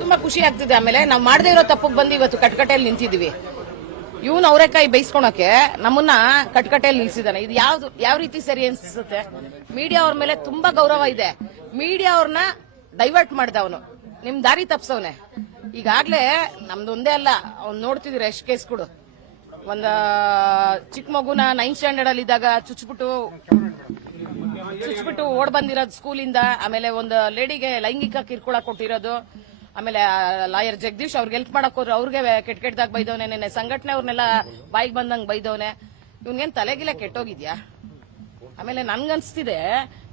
ತುಂಬಾ ಖುಷಿ ಆಗ್ತಿದೆ ಆಮೇಲೆ ನಾವು ಮಾಡದೇ ಇರೋ ತಪ್ಪಿಗೆ ಬಂದು ಇವತ್ತು ಕಟ್ಕಟೆಯಲ್ಲಿ ನಿಂತಿದ್ವಿ ಇವನು ಅವರೆಕಾಯಿ ಬೈಸ್ಕೊಳಕ್ಕೆ ನಮ್ಮನ್ನ ಕಟ್ಕಟೆಯಲ್ಲಿ ನಿಲ್ಸಿದಾನೆ ಇದು ಯಾವ್ದು ಯಾವ ರೀತಿ ಸರಿ ಅನ್ಸುತ್ತೆ ಮೀಡಿಯಾ ಅವ್ರ ಮೇಲೆ ತುಂಬಾ ಗೌರವ ಇದೆ ಮೀಡಿಯಾ ಅವ್ರನ್ನ ಡೈವರ್ಟ್ ಮಾಡ್ದ ಅವನು ನಿಮ್ ದಾರಿ ತಪ್ಸವನೆ ಈಗಾಗ್ಲೇ ನಮ್ದು ಒಂದೇ ಅಲ್ಲ ಅವ್ನು ನೋಡ್ತಿದಿರ ಕೇಸ್ ಕೇಸ್ಗಳು ಒಂದ ಚಿಕ್ಕ ಮಗುನ ನೈನ್ ಸ್ಟ್ಯಾಂಡರ್ಡ್ ಅಲ್ಲಿ ಇದ್ದಾಗ ಚುಚ್ಬಿಟ್ಟು ಚುಚ್ಬಿಟ್ಟು ಓಡ್ ಬಂದಿರೋದು ಸ್ಕೂಲಿಂದ ಆಮೇಲೆ ಒಂದು ಲೇಡಿಗೆ ಲೈಂಗಿಕ ಕಿರ್ಕುಳ ಕೊಟ್ಟಿರೋದು ಆಮೇಲೆ ಲಾಯರ್ ಜಗದೀಶ್ ಅವ್ರಿಗೆ ಹೆಲ್ಪ್ ಮಾಡಕ್ ಹೋದ್ರು ಅವ್ರಿಗೆ ಕೆಟ್ಟ ಕೆಟ್ಟದಾಗ ಬೈದವನೆ ನೆನೆ ಸಂಘಟನೆ ಅವ್ರನ್ನೆಲ್ಲ ಬಾಯಿಗೆ ಬಂದಂಗೆ ಬೈದವನೆ ಇವನ್ಗೇನ್ ತಲೆಗಿಲ್ಲ ಕೆಟ್ಟೋಗಿದ್ಯಾ ಆಮೇಲೆ ನನ್ಗನ್ಸ್ತಿದೆ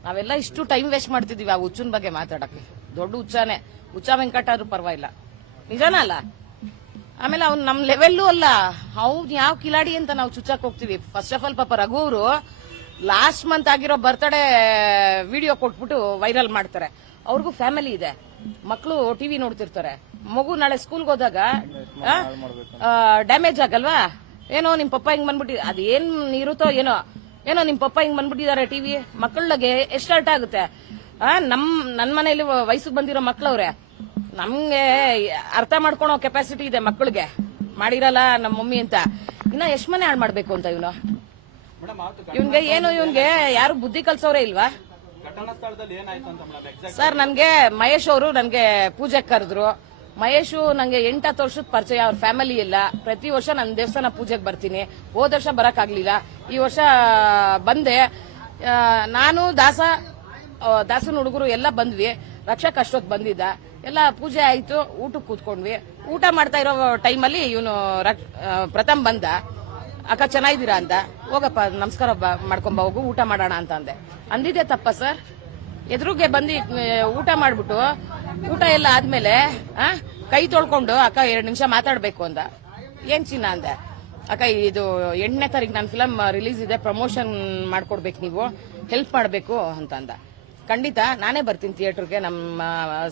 ನಾವೆಲ್ಲ ಇಷ್ಟು ಟೈಮ್ ವೇಸ್ಟ್ ಮಾಡ್ತಿದೀವಿ ಆ ಹುಚ್ಚನ ಬಗ್ಗೆ ಮಾತಾಡಕ್ಕೆ ದೊಡ್ಡ ಹುಚ್ಚಾನೆ ಹುಚ್ಚ ಆದ್ರೂ ಪರವಾಗಿಲ್ಲ ನಿಜಾನ ಅಲ್ಲ ಆಮೇಲೆ ಅವ್ನು ನಮ್ಮ ಲೆವೆಲ್ಲೂ ಅಲ್ಲ ಅವ್ನು ಯಾವ ಕಿಲಾಡಿ ಅಂತ ನಾವು ಚುಚ್ಚಕ್ ಹೋಗ್ತೀವಿ ಫಸ್ಟ್ ಆಫ್ ಆಲ್ ಪಾಪ ರಘು ಅವರು ಲಾಸ್ಟ್ ಮಂತ್ ಆಗಿರೋ ಬರ್ತ್ಡೇ ವಿಡಿಯೋ ಕೊಟ್ಬಿಟ್ಟು ವೈರಲ್ ಮಾಡ್ತಾರೆ ಅವ್ರಿಗೂ ಫ್ಯಾಮಿಲಿ ಇದೆ ಮಕ್ಕಳು ಟಿವಿ ನೋಡ್ತಿರ್ತಾರೆ ಮಗು ನಾಳೆ ಸ್ಕೂಲ್ಗೆ ಹೋದಾಗ ಡ್ಯಾಮೇಜ್ ಆಗಲ್ವಾ ಏನೋ ನಿಮ್ ಪಪ್ಪ ಹಿಂಗ್ ಬಂದ್ಬಿಟ್ಟಿ ಅದೇನ್ ಇರುತ್ತೋ ಏನೋ ಏನೋ ನಿಮ್ ಪಪ್ಪ ಹಿಂಗ್ ಬಂದ್ಬಿಟ್ಟಿದ್ದಾರೆ ಟಿವಿ ಮಕ್ಕಳಿಗೆ ಅರ್ಟ್ ಆಗುತ್ತೆ ನಮ್ಮ ನನ್ ಮನೇಲಿ ವಯಸ್ಸಿಗೆ ಬಂದಿರೋ ಮಕ್ಳವ್ರೆ ನಮ್ಗೆ ಅರ್ಥ ಮಾಡ್ಕೊಳೋ ಕೆಪಾಸಿಟಿ ಇದೆ ಮಕ್ಕಳಿಗೆ ಮಾಡಿರಲ್ಲ ನಮ್ಮ ಮಮ್ಮಿ ಅಂತ ಇನ್ನ ಎಷ್ಟು ಮನೆ ಹಾಳು ಮಾಡ್ಬೇಕು ಅಂತ ಇವನು ಇವನ್ಗೆ ಏನು ಇವನ್ಗೆ ಯಾರು ಬುದ್ಧಿ ಕಲ್ಸೋರೆ ಇಲ್ವಾ ಸರ್ ನನ್ಗೆ ಮಹೇಶ್ ಅವರು ನನ್ಗೆ ಪೂಜೆ ಕರೆದ್ರು ಮಹೇಶು ನಂಗೆ ಎಂಟತ್ತು ವರ್ಷದ ಪರಿಚಯ ಅವ್ರ ಫ್ಯಾಮಿಲಿ ಇಲ್ಲ ಪ್ರತಿ ವರ್ಷ ನನ್ನ ದೇವಸ್ಥಾನ ಪೂಜೆಗೆ ಬರ್ತೀನಿ ಹೋದ ವರ್ಷ ಬರಕ್ಕಾಗ್ಲಿಲ್ಲ ಈ ವರ್ಷ ಬಂದೆ ನಾನು ದಾಸ ದಾಸನ ಹುಡುಗರು ಎಲ್ಲ ಬಂದ್ವಿ ರಕ್ಷಕ ಅಷ್ಟೊತ್ತು ಬಂದಿದ್ದ ಎಲ್ಲ ಪೂಜೆ ಆಯ್ತು ಊಟಕ್ಕೆ ಕೂತ್ಕೊಂಡ್ವಿ ಊಟ ಮಾಡ್ತಾ ಇರೋ ಟೈಮಲ್ಲಿ ಇವನು ಪ್ರಥಮ್ ಬಂದ ಅಕ್ಕ ಚೆನ್ನಾಗಿದ್ದೀರಾ ಅಂತ ಹೋಗಪ್ಪ ನಮಸ್ಕಾರ ಮಾಡ್ಕೊಂಬ ಹೋಗು ಊಟ ಮಾಡೋಣ ಅಂತ ಅಂದೆ ಅಂದಿದ್ದೆ ತಪ್ಪ ಸರ್ ಎದುರುಗೆ ಬಂದು ಊಟ ಮಾಡ್ಬಿಟ್ಟು ಊಟ ಎಲ್ಲ ಆದ್ಮೇಲೆ ಕೈ ತೊಳ್ಕೊಂಡು ಅಕ್ಕ ಎರಡು ನಿಮಿಷ ಮಾತಾಡ್ಬೇಕು ಅಂದ ಏನ್ ಚಿನ್ನ ಅಂದೆ ಅಕ್ಕ ಇದು ಎಂಟನೇ ತಾರೀಕು ನನ್ನ ಫಿಲಮ್ ರಿಲೀಸ್ ಇದೆ ಪ್ರಮೋಷನ್ ಮಾಡ್ಕೊಡ್ಬೇಕು ನೀವು ಹೆಲ್ಪ್ ಮಾಡಬೇಕು ಅಂತಂದ ಖಂಡಿತ ನಾನೇ ಬರ್ತೀನಿ ಥಿಯೇಟ್ರಿಗೆ ನಮ್ಮ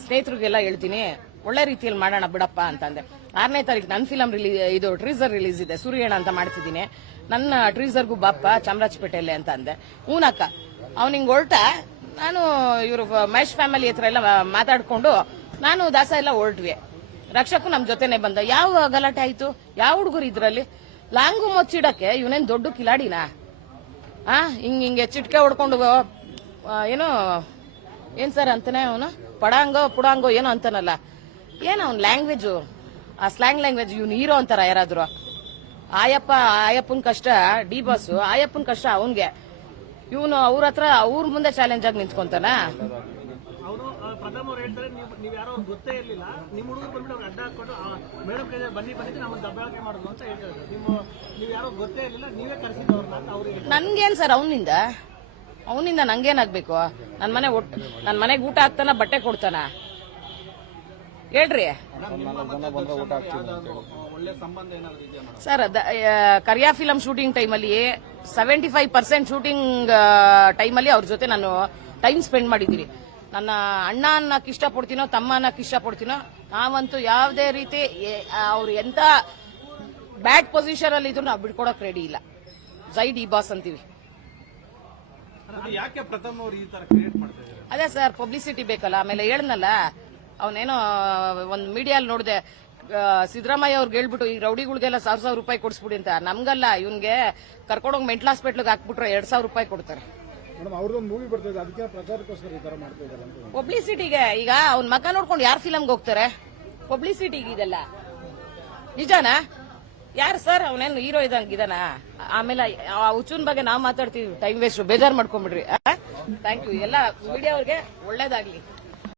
ಸ್ನೇಹಿತರಿಗೆಲ್ಲ ಹೇಳ್ತೀನಿ ಒಳ್ಳೆ ರೀತಿಯಲ್ಲಿ ಮಾಡೋಣ ಬಿಡಪ್ಪ ಅಂತಂದೆ ಆರನೇ ತಾರೀಕು ನನ್ನ ಫಿಲಮ್ ರಿಲೀಸ್ ಇದು ಟ್ರೀಸರ್ ರಿಲೀಸ್ ಇದೆ ಸುರಿಯಣ ಅಂತ ಮಾಡ್ತಿದ್ದೀನಿ ನನ್ನ ಟ್ರೀಸರ್ಗೂ ಬಾಪ್ಪ ಚಾಮರಾಜಪೇಟೆಯಲ್ಲಿ ಅಂತ ಅಂದೆ ಹೂನಕ್ಕ ಅವನಿಂಗ್ ಹೊರಟ ನಾನು ಇವರು ಮಹೇಶ್ ಫ್ಯಾಮಿಲಿ ಹತ್ರ ಎಲ್ಲ ಮಾತಾಡಿಕೊಂಡು ನಾನು ದಾಸ ಎಲ್ಲ ಹೊರಟ್ವಿ ರಕ್ಷಕು ನಮ್ಮ ಜೊತೆನೆ ಬಂದ ಯಾವ ಗಲಾಟೆ ಆಯಿತು ಯಾವ ಹುಡುಗರು ಇದ್ರಲ್ಲಿ ಲಾಂಗು ಮುಚ್ಚಿಡಕ್ಕೆ ಇವನೇನು ದೊಡ್ಡ ಕಿಲಾಡಿನಾ ಆ ಹಿಂಗೆ ಹಿಂಗೆ ಚಿಟ್ಕೆ ಹೊಡ್ಕೊಂಡು ಏನೋ ಏನು ಸರ್ ಅಂತಾನೆ ಅವನು ಪಡಾಂಗೋ ಪುಡಾಂಗೋ ಏನೋ ಅಂತನಲ್ಲ ಏನು ಅವ್ನ ಲ್ಯಾಂಗ್ವೇಜು ಆ ಸ್ಲ್ಯಾಂಗ್ ಲ್ಯಾಂಗ್ವೇಜ್ ಇವ್ನು ಹೀರೋ ಅಂತಾರ ಯಾರಾದ್ರು ಆಯಪ್ಪ ಆಯಪ್ಪನ ಕಷ್ಟ ಡಿ ಬಾಸ್ ಆಯಪ್ಪನ ಕಷ್ಟ ಅವನ್ಗೆ ಇವನು ಅವ್ರ ಹತ್ರ ಅವ್ರ ಮುಂದೆ ಚಾಲೆಂಜ್ ಆಗಿ ನಿಂತ್ಕೊಂತಾನ ಸರ್ ಅವನಿಂದ ಅವನಿಂದ ನಂಗೇನಾಗಬೇಕು ನನ್ನ ಮನೆ ಒಟ್ಟು ನನ್ನ ಮನೆಗೆ ಊಟ ಹಾಕ್ತಾನ ಬಟ್ಟೆ ಕೊಡ್ತಾನ ಹೇಳ್ರಿ ಸರ್ ಕರಿಯಾ ಫಿಲಂ ಶೂಟಿಂಗ್ ಟೈಮಲ್ಲಿ ಸೆವೆಂಟಿ ಫೈವ್ ಪರ್ಸೆಂಟ್ ಶೂಟಿಂಗ್ ಟೈಮಲ್ಲಿ ಅವ್ರ ಜೊತೆ ನಾನು ಟೈಮ್ ಸ್ಪೆಂಡ್ ಮಾಡಿದ್ದೀನಿ ನನ್ನ ಅಣ್ಣ ಅನ್ನಕ್ಕೆ ಇಷ್ಟಪಡ್ತೀನೋ ತಮ್ಮ ಅನ್ನಕ್ಕೆ ಇಷ್ಟಪಡ್ತೀನೋ ನಾವಂತೂ ಯಾವುದೇ ರೀತಿ ಅವ್ರು ಎಂತ ಬ್ಯಾಡ್ ಪೊಸಿಷನ್ ಅಲ್ಲಿ ಇದ್ರು ನಾವು ಬಿಡ್ಕೊಡಕ್ ರೆಡಿ ಇಲ್ಲ ಜೈಡ್ ಡಿ ಬಾಸ್ ಅಂತೀವಿ ಅದೇ ಸರ್ ಪಬ್ಲಿಸಿಟಿ ಬೇಕಲ್ಲ ಆಮೇಲೆ ಹೇಳ್ದಲ್ಲ ಅವನೇನೋ ಒಂದು ಮೀಡಿಯಲ್ಲಿ ನೋಡಿದೆ ಸಿದ್ದರಾಮಯ್ಯ ಅವ್ರಿಗೆ ಹೇಳ್ಬಿಟ್ಟು ಈ ರೌಡಿಗಳಿಗೆಲ್ಲ ಸಾವಿರ ಸಾವಿರ ರೂಪಾಯಿ ಕೊಡಿಸ್ಬಿಡಿ ಅಂತ ನಮ್ಗಲ್ಲ ಇವನ್ಗೆ ಕರ್ಕೊಂಡೋಗಿ ಮೆಂಟಲ್ ಹಾಸ್ಪಿಟ್ಲಿಗೆ ಹಾಕ್ಬಿಟ್ರೆ ಎರಡ್ ಸಾವಿರ ರೂಪಾಯಿ ಕೊಡ್ತಾರೆ ಪಬ್ಲಿಸಿಟಿಗೆ ಈಗ ಅವ್ನ ಮಗ ನೋಡ್ಕೊಂಡು ಯಾರು ಫಿಲಮ್ಗೆ ಹೋಗ್ತಾರೆ ಪಬ್ಲಿಸಿಟಿಗೆ ಇದೆಲ್ಲ ನಿಜಾನಾ ಯಾರು ಸರ್ ಅವನೇನು ಹೀರೋ ಇದಂಗ ಇದಾನ ಆಮೇಲೆ ಆ ಹುಚ್ಚನ್ ಬಗ್ಗೆ ನಾವು ಮಾತಾಡ್ತೀವಿ ಟೈಮ್ ವೇಸ್ಟ್ ಬೇಜಾರು ಮಾಡ್ಕೊಂಡ್ಬಿಡ್ರಿ ಥ್ಯಾಂಕ್ ಯು ಎಲ್ಲ ಮೀಡಿಯಾ ಅವ್ರಿಗೆ ಒಳ್ಳೇದಾಗ್ಲಿ